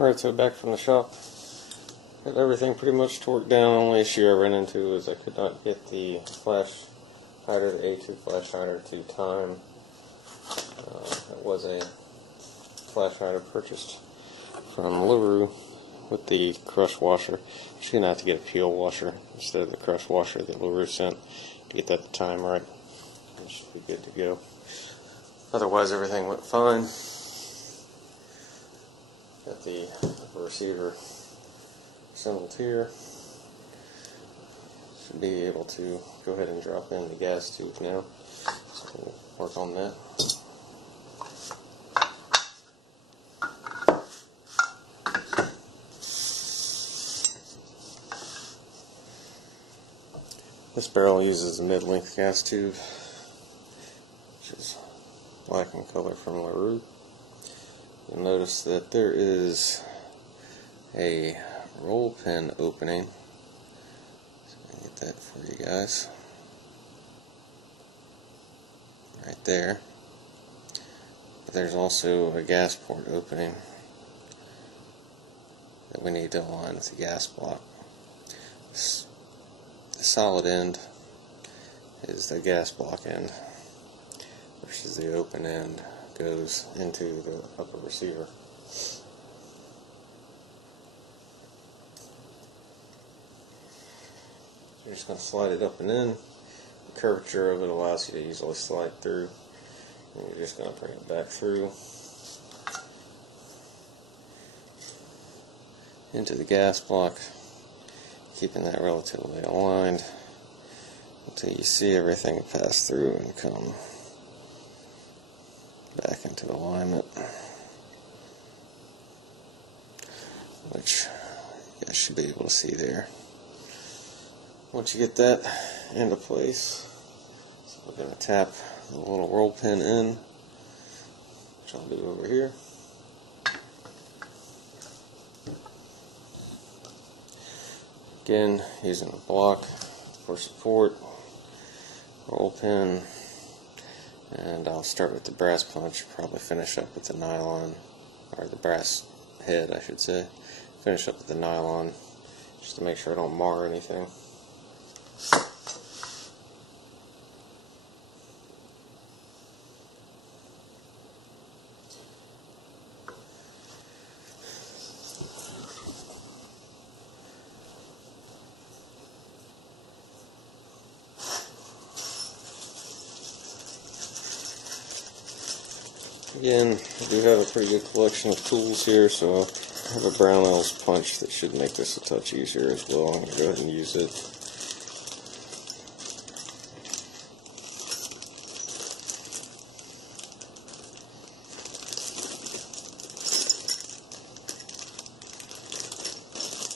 Alright, so back from the shop. Got everything pretty much torqued down. Only issue I ran into was I could not get the flash hider, the A2 flash hider, to time. It was a flash hider purchased from LaRue with the crush washer. Just gonna have to get a peel washer instead of the crush washer that LaRue sent to get that to time right. It should be good to go. Otherwise, everything went fine. Got the receiver assembled here. Should be able to go ahead and drop in the gas tube now. So we'll work on that. This barrel uses a mid-length gas tube, which is black in color from LaRue. You'll notice that there is a roll pin opening. So I can get that for you guys. Right there. But there's also a gas port opening that we need to align with the gas block. The solid end is the gas block end, versus the open end goes into the upper receiver. So you're just going to slide it up and in. The curvature of it allows you to easily slide through. And you're just going to bring it back through into the gas block, keeping that relatively aligned until you see everything pass through and come back into alignment, which you guys should be able to see there. Once you get that into place, so we're going to tap the little roll pin in, which I'll do over here. Again, using a block for support, roll pin, and I'll start with the brass punch, probably finish up with the nylon, or the brass head I should say, finish up with the nylon, just to make sure I don't mar anything. Again, I do have a pretty good collection of tools here, so I have a Brownell's punch that should make this a touch easier as well. I'm going to go ahead and use it.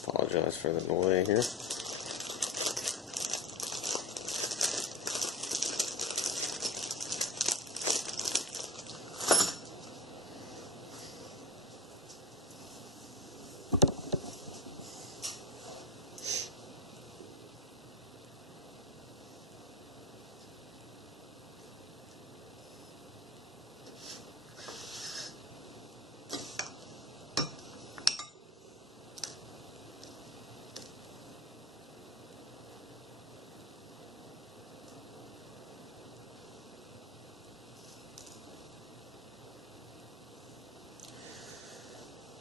Apologize for the delay here.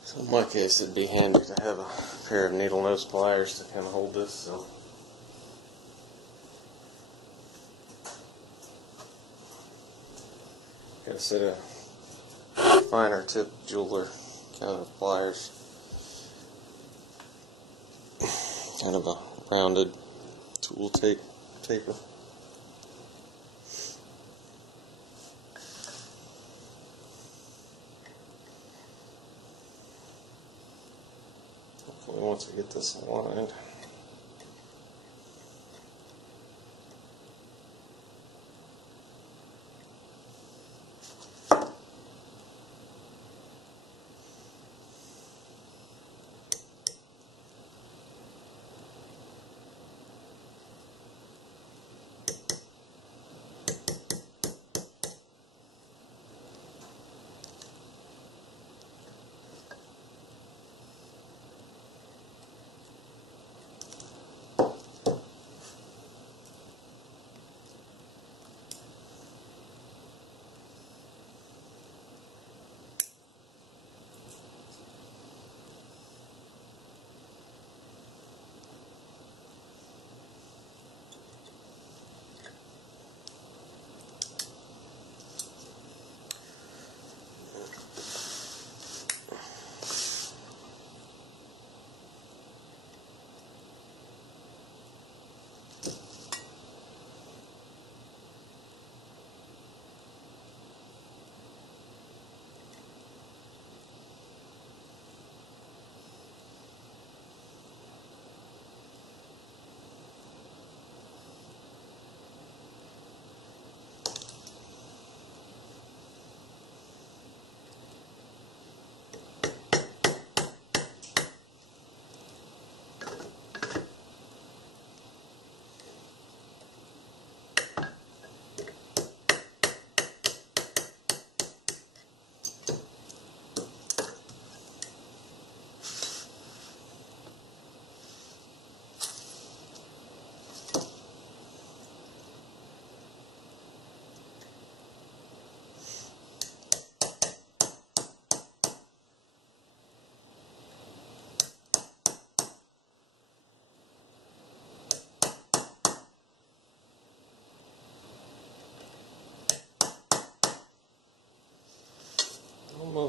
So in my case, it'd be handy to have a pair of needle nose pliers to kind of hold this. So got a set of finer tip jeweler kind of pliers, kind of a rounded tool taper. Hopefully once we get this aligned.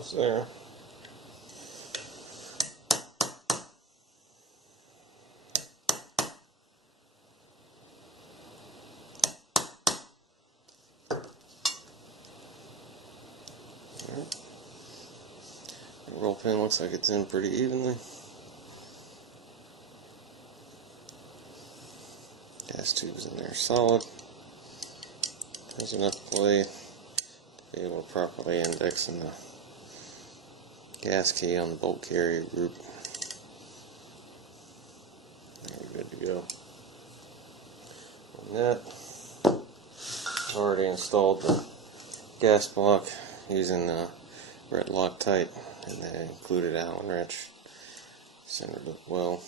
almost there. The roll pin looks like it's in pretty evenly. Gas tube's in there solid. There's enough play to be able to properly index in the gas key on the Bolt Carrier Group. We're good to go. On that, I've already installed the gas block using the red Loctite, and then included Allen wrench, centered it well.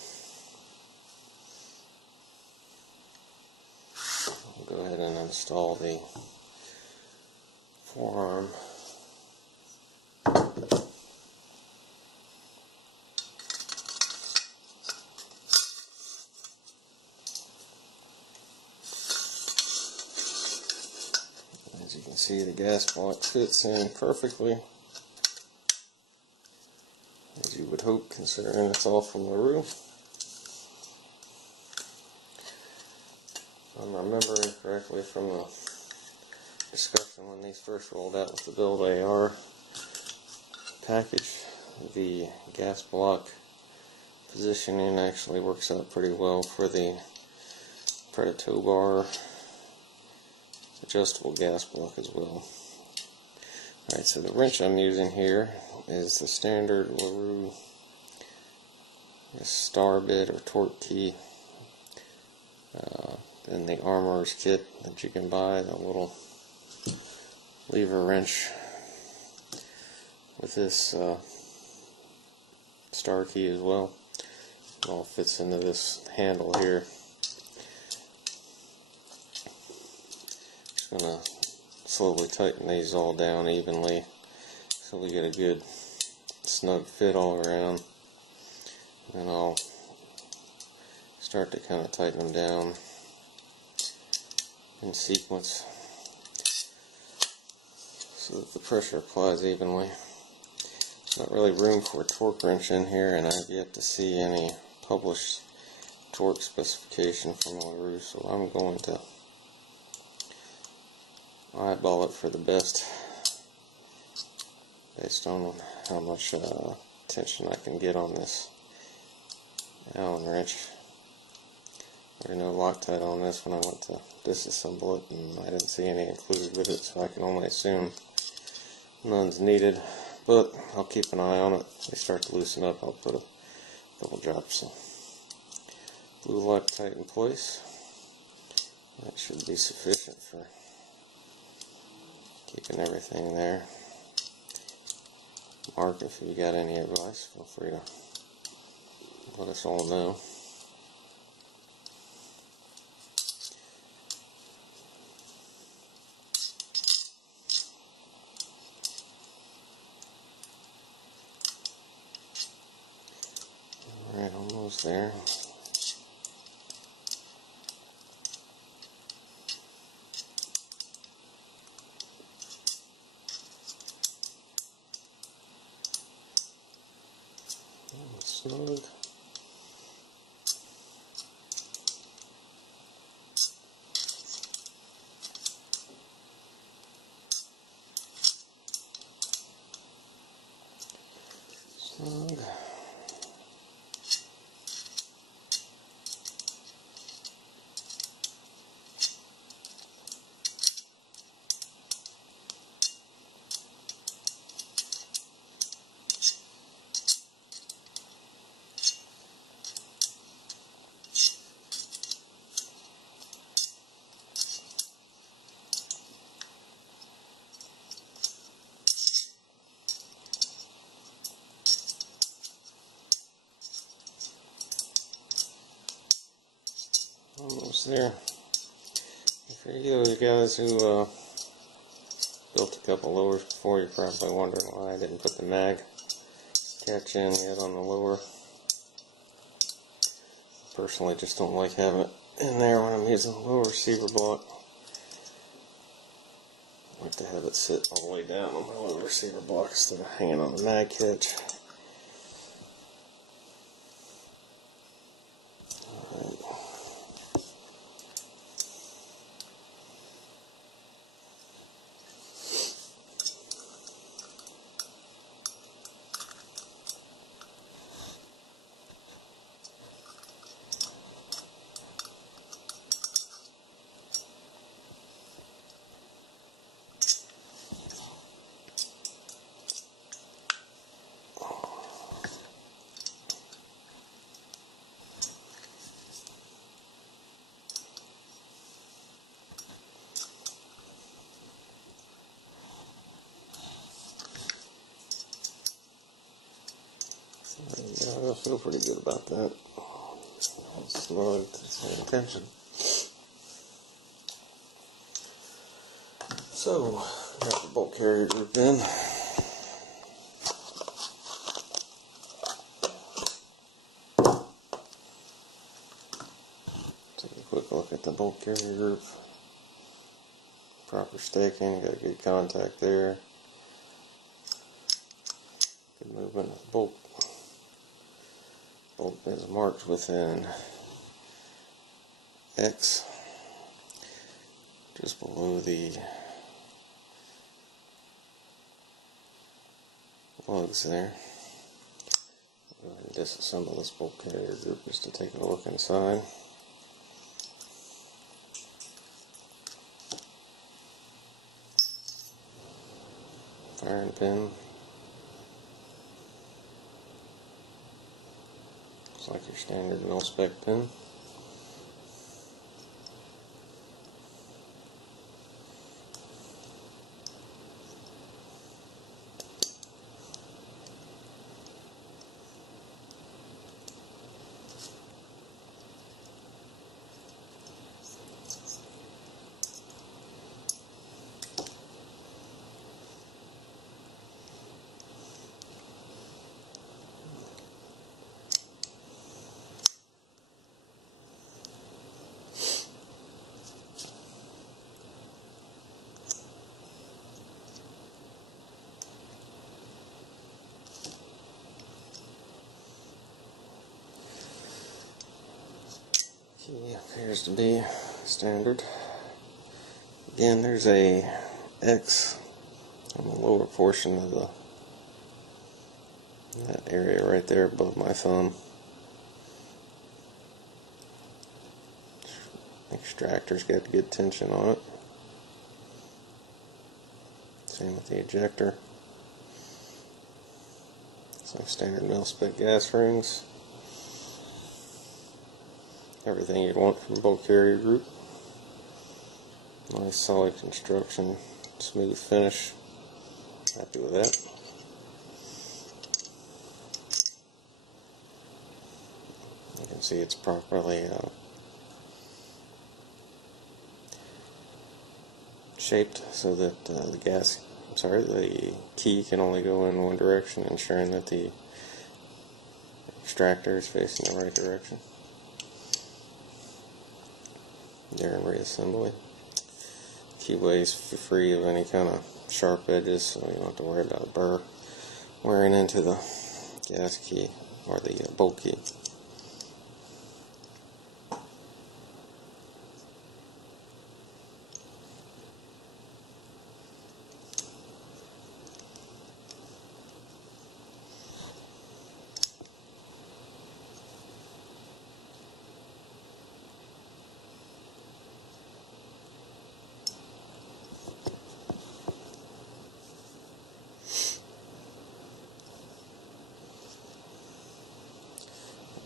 I'll go ahead and install the forearm. As you can see, the gas block fits in perfectly, as you would hope, considering it's all from LaRue. If I'm remembering correctly from the discussion when these first rolled out with the BuildAR package, the gas block positioning actually works out pretty well for the Predator bar adjustable gas block as well. Alright, so the wrench I'm using here is the standard LaRue star bit or torque key. In the Armorer's kit that you can buy, the little lever wrench with this star key as well. It all fits into this handle here. Just gonna slowly tighten these all down evenly so we get a good snug fit all around. And I'll start to kind of tighten them down in sequence so that the pressure applies evenly. Not really room for a torque wrench in here, and I've yet to see any published torque specification from LaRue, so I'm going to eyeball it for the best based on how much tension I can get on this Allen wrench. There's no Loctite on this when I went to disassemble it, and I didn't see any included with it, so I can only assume none's needed, but I'll keep an eye on it. If they start to loosen up, I'll put a couple drops of blue Loctite in place. That should be sufficient for keeping everything there. Mark, if you got any advice, feel free to let us all know. Alright, almost there. Snug. Snug. Almost there. For you guys who built a couple lowers before, you're probably wondering why I didn't put the mag catch in yet on the lower. Personally, just don't like having it in there when I'm using the lower receiver block. have to have it sit all the way down on my little receiver block instead of hanging on the mag catch. Yeah, I feel pretty good about that. It's not paying attention. So, got the Bolt Carrier Group in. Take a quick look at the Bolt Carrier Group. Proper staking, got a good contact there. Good movement of the bolt. Bolt is marked within X, just below the lugs there. Go ahead and disassemble this Bolt Carrier Group just to take a look inside. Firing pin. Looks like your standard Milspec pin. Key appears to be standard. Again, there's a X on the lower portion of that area right there above my thumb. Extractor's got good tension on it. Same with the ejector. It's like standard Milspec gas rings. Everything you'd want from Bolt Carrier Group. Nice solid construction, smooth finish. Happy with that. You can see it's properly shaped so that the key can only go in one direction, ensuring that the extractor is facing the right direction during reassembly. Keyway is free of any kind of sharp edges, so you don't have to worry about a burr wearing into the gas key or the bolt key.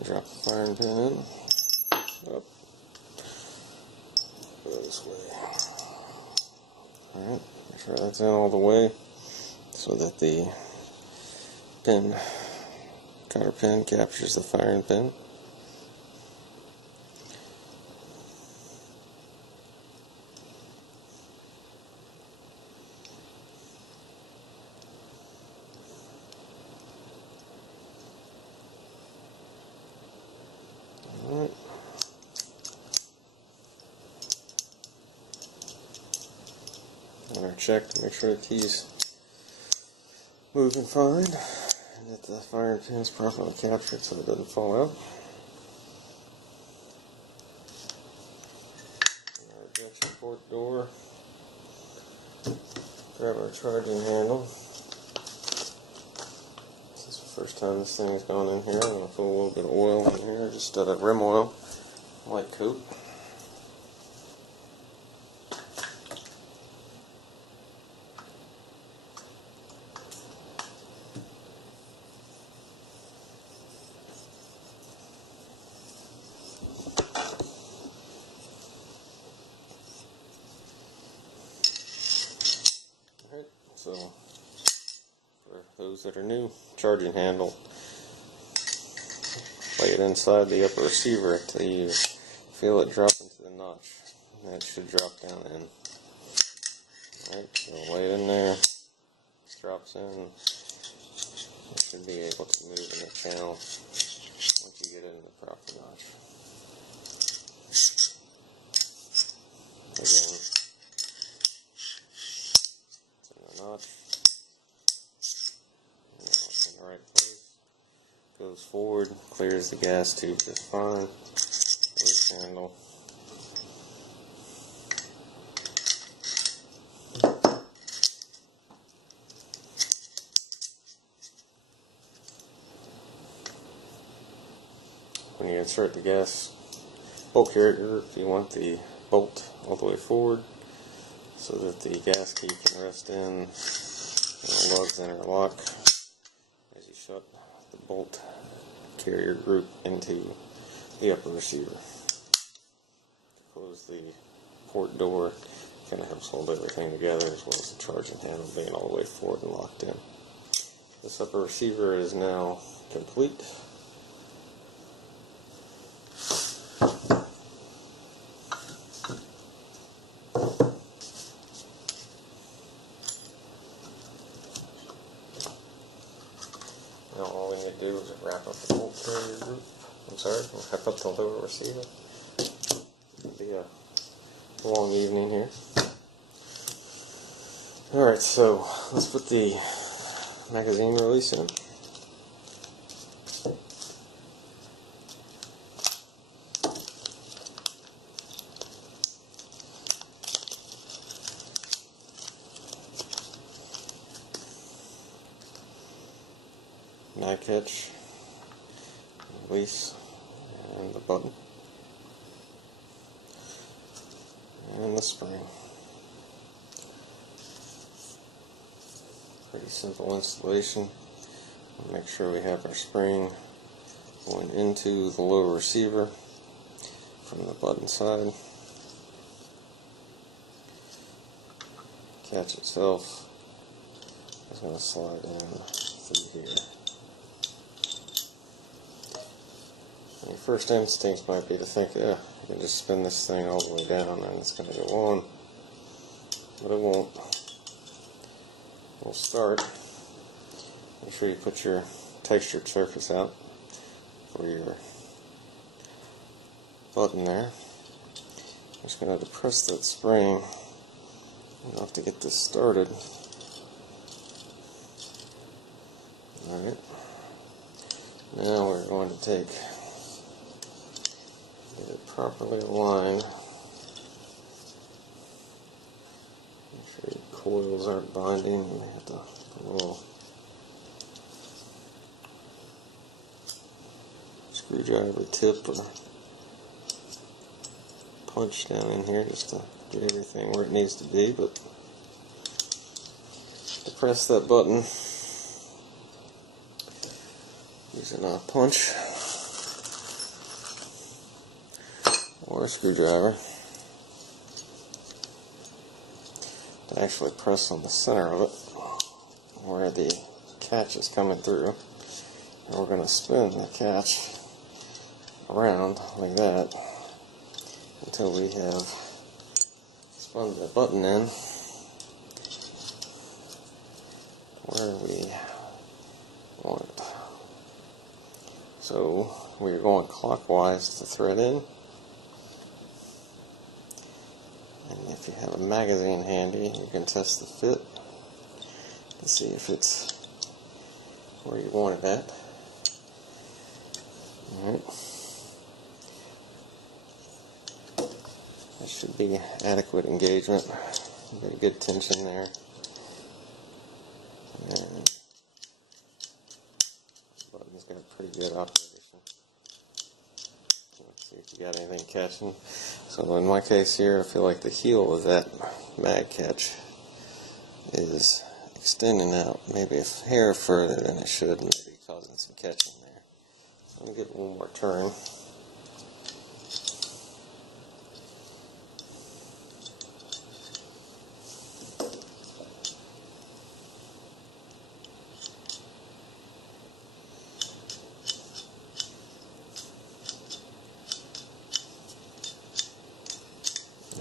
Drop the firing pin in. Up. Go this way. Alright, make sure that's in all the way so that the cotter pin captures the firing pin. Alright. I'm going to check to make sure the key's moving fine, and that the firing pin's properly captured so it doesn't fall out. Our ejection port door. Grab our charging handle. This is the first time this thing's gone in here. I'm going to put a little bit of oil in here, just rim oil, light coat. Alright, so for those that are new, charging handle, lay it inside the upper receiver until you feel it drop into the notch, and it should drop down in. Alright, so lay it in there, it drops in, you should be able to move in the channel once you get it in the proper notch. Again, it's in the notch, now it's in the right place, goes forward, clears the gas tube just fine, loose handle. When you insert the gas bolt carrier group, you want the bolt all the way forward so that the gas key can rest in and the lugs interlock as you shut the bolt carrier group into the upper receiver. To close the port door, kind of helps hold everything together, as well as the charging handle being all the way forward and locked in. This upper receiver is now complete. Now all we need to do is wrap up the bolt carrier group. Wrap up the lower receiver. It'll be a long evening here. Alright, so let's put the magazine release in. Mag catch, release, and the button, and the spring. Pretty simple installation. Make sure we have our spring going into the lower receiver from the button side. Catch itself is going to slide in through here. Your first instinct might be to think, yeah, you can just spin this thing all the way down and it's going to go on, but it won't. We'll start. Make sure you put your textured surface out for your button there. I'm just going to depress that spring enough to get this started. Alright, now we're going to get it properly aligned. Make sure your coils aren't binding. You may have to put a little screwdriver tip or punch down in here just to get everything where it needs to be, but depress that button using a punch or a screwdriver to actually press on the center of it where the catch is coming through, and we're going to spin the catch around like that until we have spun the button in where we want it. So we're going clockwise to thread in, and if you have a magazine handy, you can test the fit and see if it's where you want it at. Alright. That should be adequate engagement. Very good tension there. And the button's got pretty good operation. Let's see if you got anything catching. So in my case here, I feel like the heel of that mag catch is extending out maybe a hair further than it should, and maybe causing some catching there. So let me give it one more turn.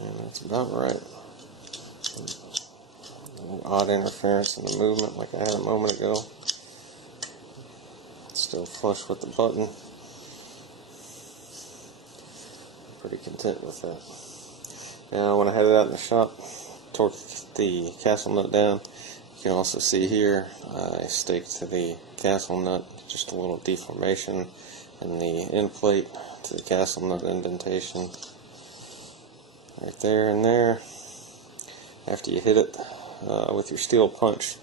And that's about right. Odd interference in the movement like I had a moment ago. Still flush with the button. Pretty content with that. Now when I had it out in the shop, torque the castle nut down. You can also see here I staked to the castle nut just a little deformation in the end plate to the castle nut indentation. Right there and there. After you hit it with your steel punch,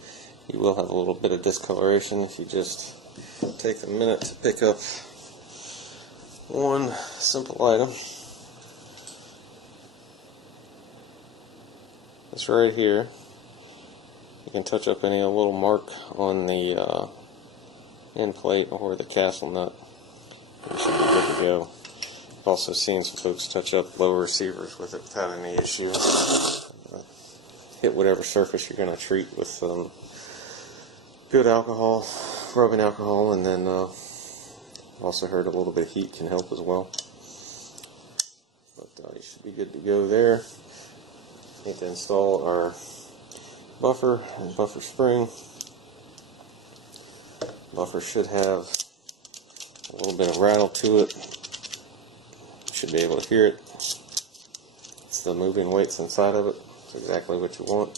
you will have a little bit of discoloration if you just take a minute to pick up one simple item. This right here. You can touch up any little mark on the end plate or the castle nut. You should be good to go. I've also seen some folks touch up lower receivers with it without any issue. Hit whatever surface you're going to treat with good alcohol, rubbing alcohol, and then also heard a little bit of heat can help as well. But you should be good to go there. Need to install our buffer and buffer spring. Buffer should have a little bit of rattle to it. You should be able to hear it. It's the moving weights inside of it. It's exactly what you want.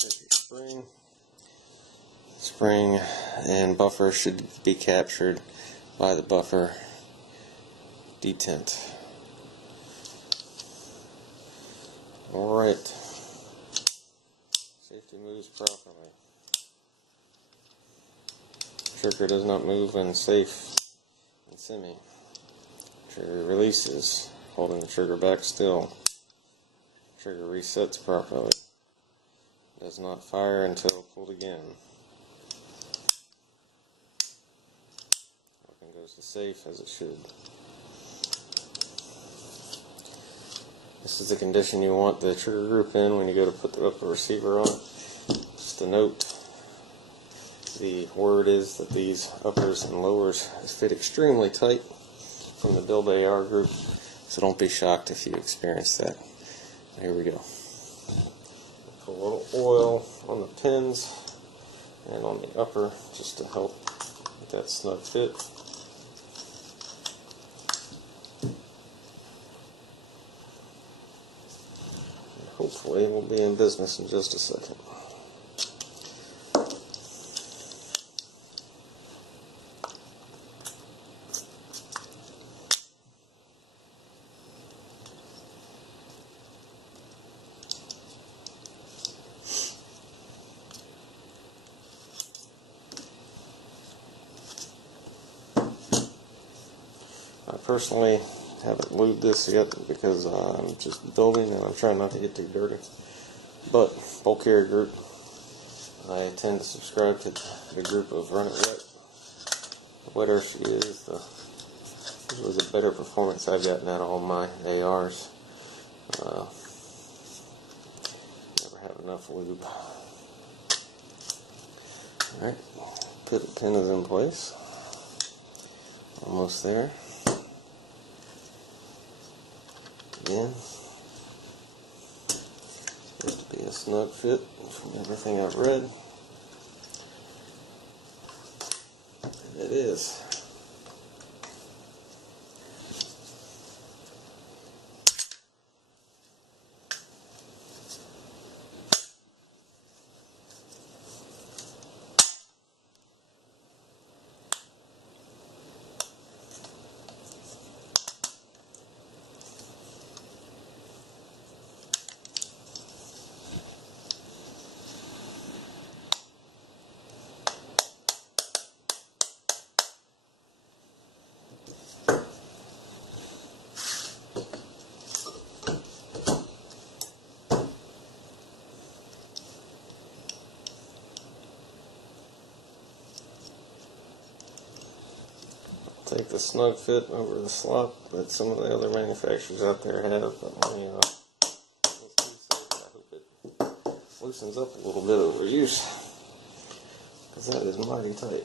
Take your spring and buffer should be captured by the buffer detent. Alright, safety moves properly. Trigger does not move when safe and semi. Trigger releases, holding the trigger back still. Trigger resets properly. Does not fire until pulled again. Weapon goes to safe as it should. This is the condition you want the trigger group in when you go to put the upper receiver on. Just a note, the word is that these uppers and lowers fit extremely tight from the BuildAR group, so don't be shocked if you experience that. Here we go. Put a little oil on the pins and on the upper just to help with that snug fit. Hopefully we'll be in business in just a second. I personally haven't lubed this yet because I'm just building and I'm trying not to get too dirty. But Bolt Carrier Group, I tend to subscribe to the group of Run It Wet. The wetter she is, usually the better performance I've gotten out of all my ARs. Never have enough lube. Alright, pivot pin is in place. Almost there. Again, supposed to be a snug fit from everything I've read. And it is. take the snug fit over the slot that some of the other manufacturers out there have, but let's I hope it loosens up a little bit over use, because that is mighty tight.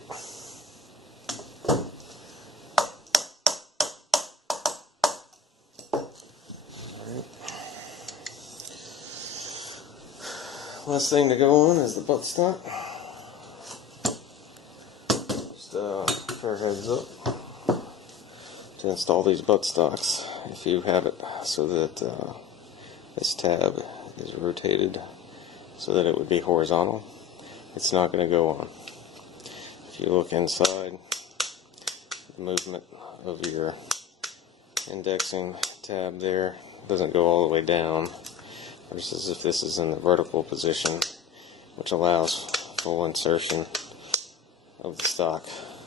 Alright. Last thing to go on is the buttstock. Just fair heads up to install these buttstocks. If you have it so that this tab is rotated so that it would be horizontal, it's not going to go on. If you look inside, the movement of your indexing tab there doesn't go all the way down, versus if this is in the vertical position, which allows full insertion of the stock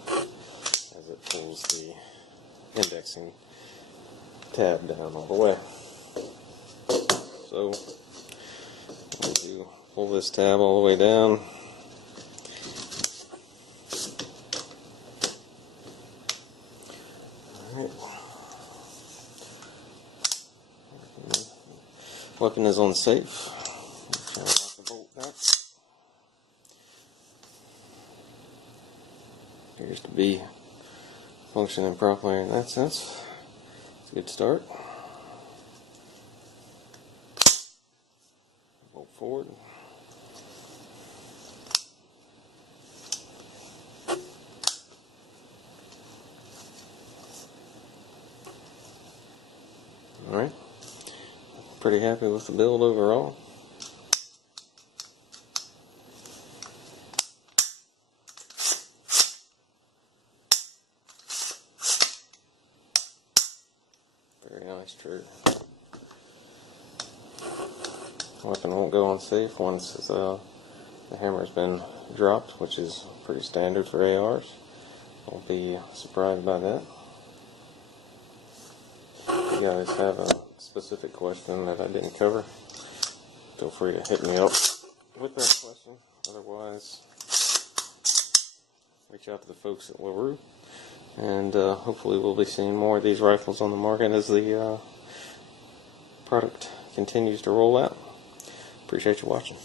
as it pulls the indexing tab down all the way. So as you pull this tab all the way down, weapon is on safe. The bolt back. Appears to be functioning properly in that sense. It's a good start. Bolt forward. Alright. Pretty happy with the build overall. Very nice trigger. Weapon won't go on safe once the hammer's been dropped, which is pretty standard for ARs. Don't be surprised by that. If you guys have a specific question that I didn't cover, feel free to hit me up with that question. Otherwise, reach out to the folks at LaRue, and hopefully we'll be seeing more of these rifles on the market as the product continues to roll out. Appreciate you watching.